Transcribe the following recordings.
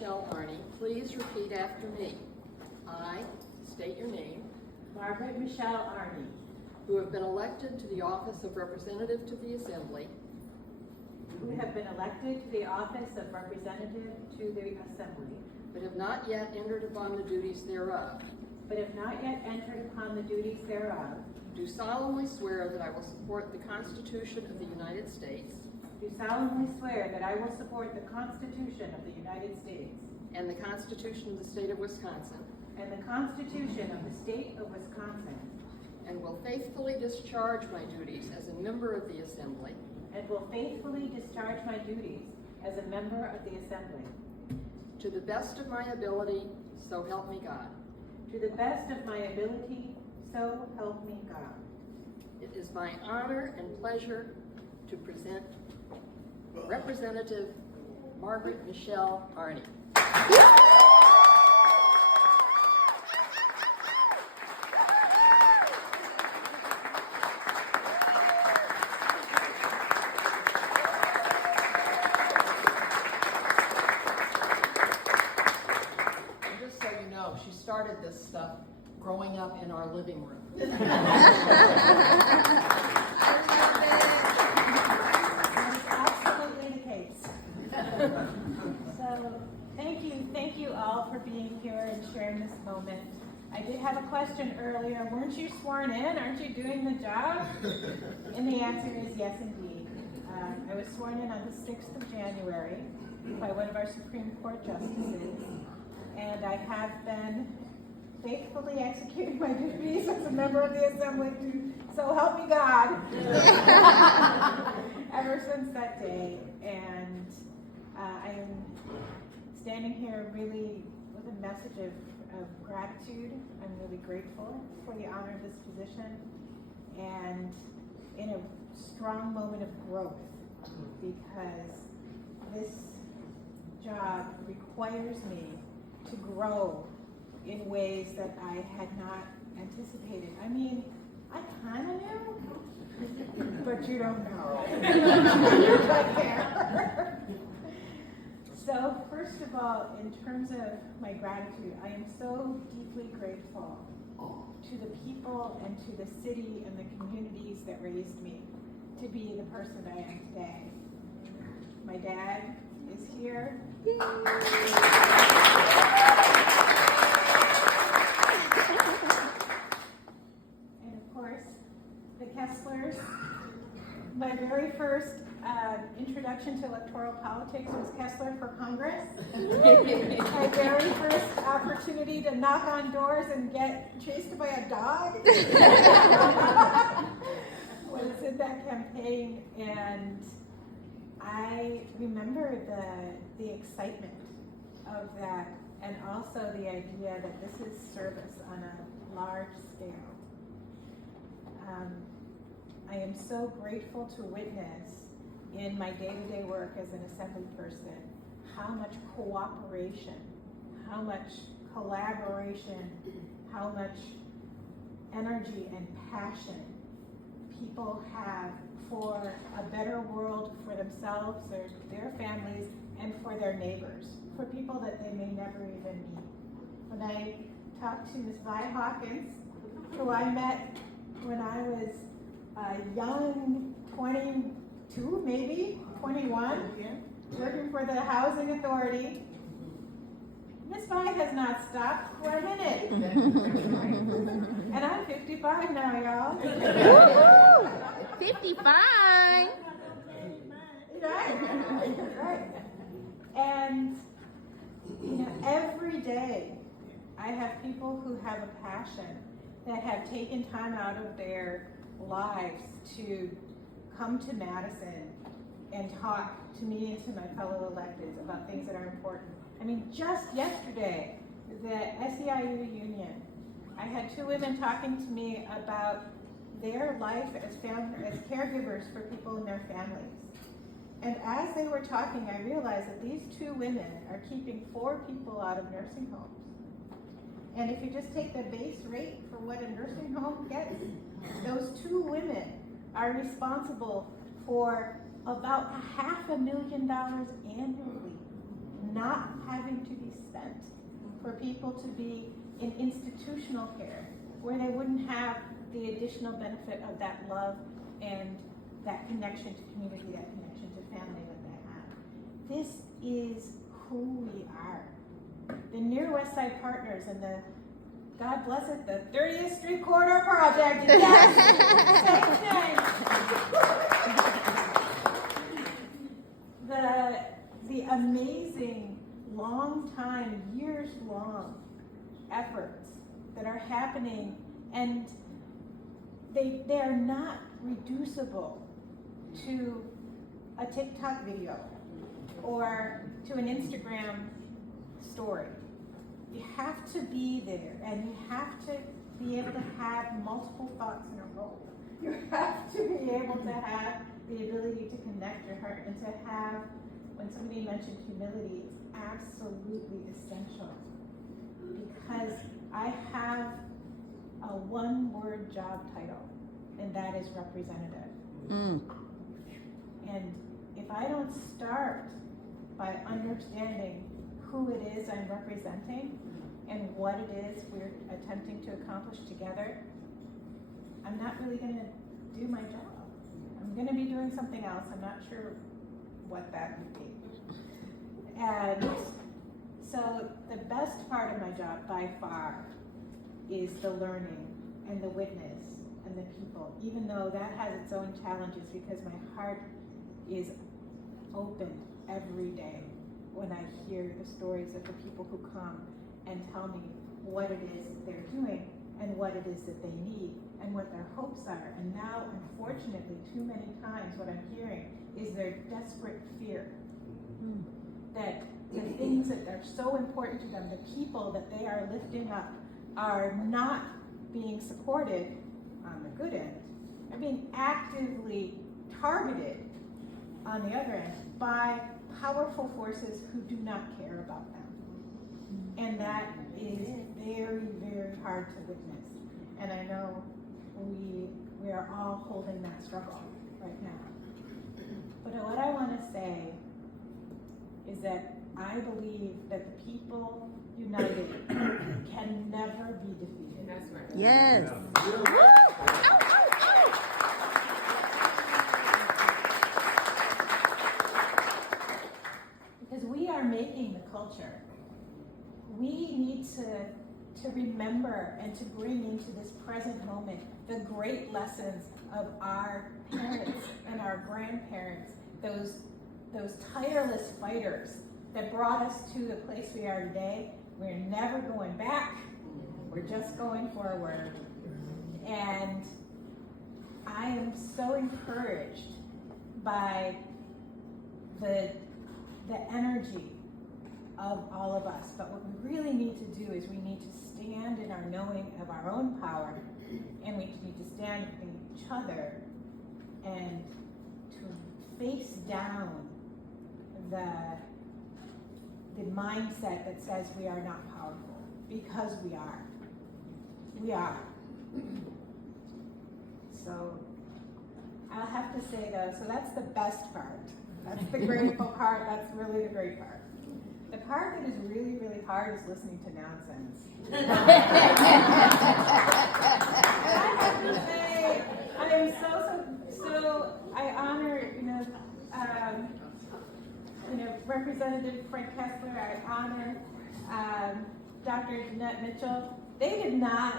Michelle Arney, please repeat after me. I state your name. Margaret Michelle Arney, Who have been elected to the office of Representative to the Assembly who have been elected to the office of Representative to the Assembly, but have not yet entered upon the duties thereof, but have not yet entered upon the duties thereof, do solemnly swear that I will support the Constitution of the United States do solemnly swear that I will support the Constitution of the United States and the Constitution of the State of Wisconsin, and the Constitution of the State of Wisconsin, and will faithfully discharge my duties as a member of the Assembly and will faithfully discharge my duties as a member of the Assembly to the best of my ability, so help me God. to the best of my ability, so help me God. It is my honor and pleasure to present Representative Margaret Michelle Arney. And just so you know, she started this stuff growing up in our living room. Absolutely the case. So thank you all for being here and sharing this moment. I did have a question earlier. Weren't you sworn in? Aren't you doing the job? And the answer is yes, indeed. I was sworn in on the 6th of January by one of our Supreme Court justices, and I have been faithfully executing my duties as a member of the Assembly, so help me God, ever since that day. And I am standing here really with a message of gratitude. I'm really grateful for the honor of this position, and in a strong moment of growth, because this job requires me to grow in ways that I had not anticipated. I mean, I kind of knew, but you don't know. You're right there. So first of all, in terms of my gratitude, I am so deeply grateful to the people and to the city and the communities that raised me to be the person I am today. My dad is here. And of course, the Kesslers. My very first introduction to electoral politics was Kessler for Congress. My very first opportunity to knock on doors and get chased by a dog was in that campaign, and I remember the excitement of that, and also the idea that this is service on a large scale. I am so grateful to witness in my day-to-day work as an assembly person how much cooperation, how much collaboration, how much energy and passion people have for a better world for themselves, their families, and for their neighbors, for people that they may never even meet. When I talked to Ms. Vi Hawkins, who I met when I was a young 22, maybe 21, working for the Housing Authority, Ms. Vi has not stopped for a minute. And I'm 55 now, y'all. Woo-hoo! 55! Right. And every day I have people who have a passion, that have taken time out of their lives to come to Madison and talk to me and to my fellow electeds about things that are important. I mean, just yesterday, the SEIU union, I had two women talking to me about their life as caregivers for people in their families. And as they were talking, I realized that these two women are keeping 4 people out of nursing homes. And if you just take the base rate for what a nursing home gets, those 2 women are responsible for about $500,000 annually not having to be spent, for people to be in institutional care, where they wouldn't have the additional benefit of that love and that connection to community, that connection to family that they have. This is who we are. The Near West Side Partners and the, God bless it, the 30th Street Corridor Project. Yes, the amazing, long time, years long efforts that are happening, and they are not reducible to a TikTok video or to an Instagram story. You have to be there, and you have to be able to have multiple thoughts in a row. You have to be able to have the ability to connect your heart, and to have, when somebody mentioned humility, it's absolutely essential. Because I have a one-word job title, and that is representative. And if I don't start by understanding who it is I'm representing and what it is we're attempting to accomplish together, I'm not really going to do my job. I'm going to be doing something else. I'm not sure what that would be. And so the best part of my job by far is the learning and the witness and the people, even though that has its own challenges, because my heart is open every day when I hear the stories of the people who come and tell me what it is that they're doing and what it is that they need and what their hopes are. And now, unfortunately, too many times what I'm hearing is their desperate fear that the things that are so important to them, the people that they are lifting up, are not being supported on the good end, are being actively targeted on the other end by powerful forces who do not care about them. And that is very, very hard to witness. And I know we are all holding that struggle right now. But what I want to say is that I believe that the people united can never be defeated. That's right. Yes. Because we are making the culture. We need to remember and to bring into this present moment the great lessons of our parents and our grandparents, those tireless fighters that brought us to the place we are today. We're never going back. We're just going forward. And I am so encouraged by the energy of all of us. But what we really need to do is we need to stand in our knowing of our own power, and we need to stand in each other and to face down the mindset that says we are not powerful, because we are. We are. So I'll have to say though, so that's the best part. That's the grateful part. That's really the great part. The part that is really, really hard is listening to nonsense. I have to say, I am so I honor, Representative Frank Kessler. I honor Dr. Jeanette Mitchell. They did not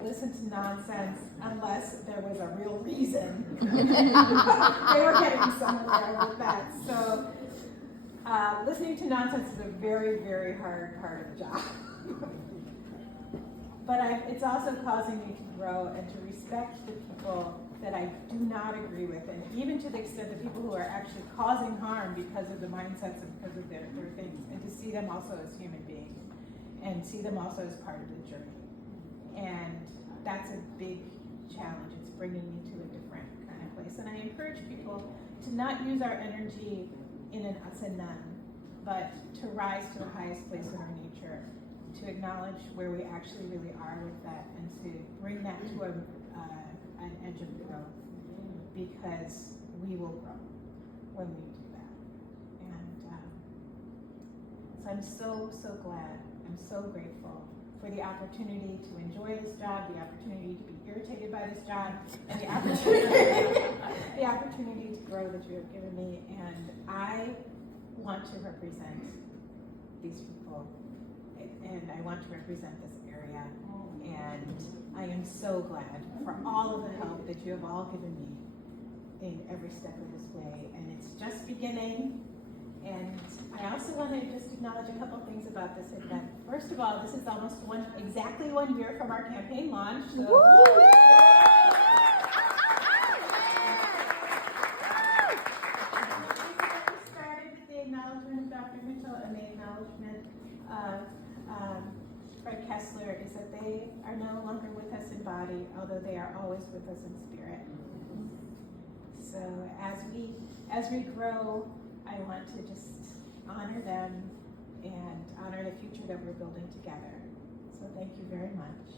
listen to nonsense unless there was a real reason. They were getting somewhere with that. So listening to nonsense is a very, very hard part of the job. But it's also causing me to grow and to respect the people that I do not agree with, and even to the extent the people who are actually causing harm because of the mindsets and because of their things, and to see them also as human beings and see them also as part of the journey. And that's a big challenge. It's bringing me to a different kind of place. And I encourage people to not use our energy in an us and none, but to rise to the highest place in our nature, to acknowledge where we actually really are with that, and to bring that to an edge of growth, because we will grow when we do that. And So I'm so, so glad. I'm so grateful for the opportunity to enjoy this job, the opportunity to be irritated by this job, and the opportunity to grow that you have given me. And I want to represent these people, and I want to represent this area. And I am so glad for all of the help that you have all given me in every step of this way. And it's just beginning. And I also want to just acknowledge a couple things about this event. First of all, this is almost exactly 1 year from our campaign launch. So started with the acknowledgement of Dr. Mitchell and the acknowledgement of Fred Kessler is that they are no longer with us in body, although they are always with us in spirit. So as we grow, I want to just honor them and honor the future that we're building together. So thank you very much.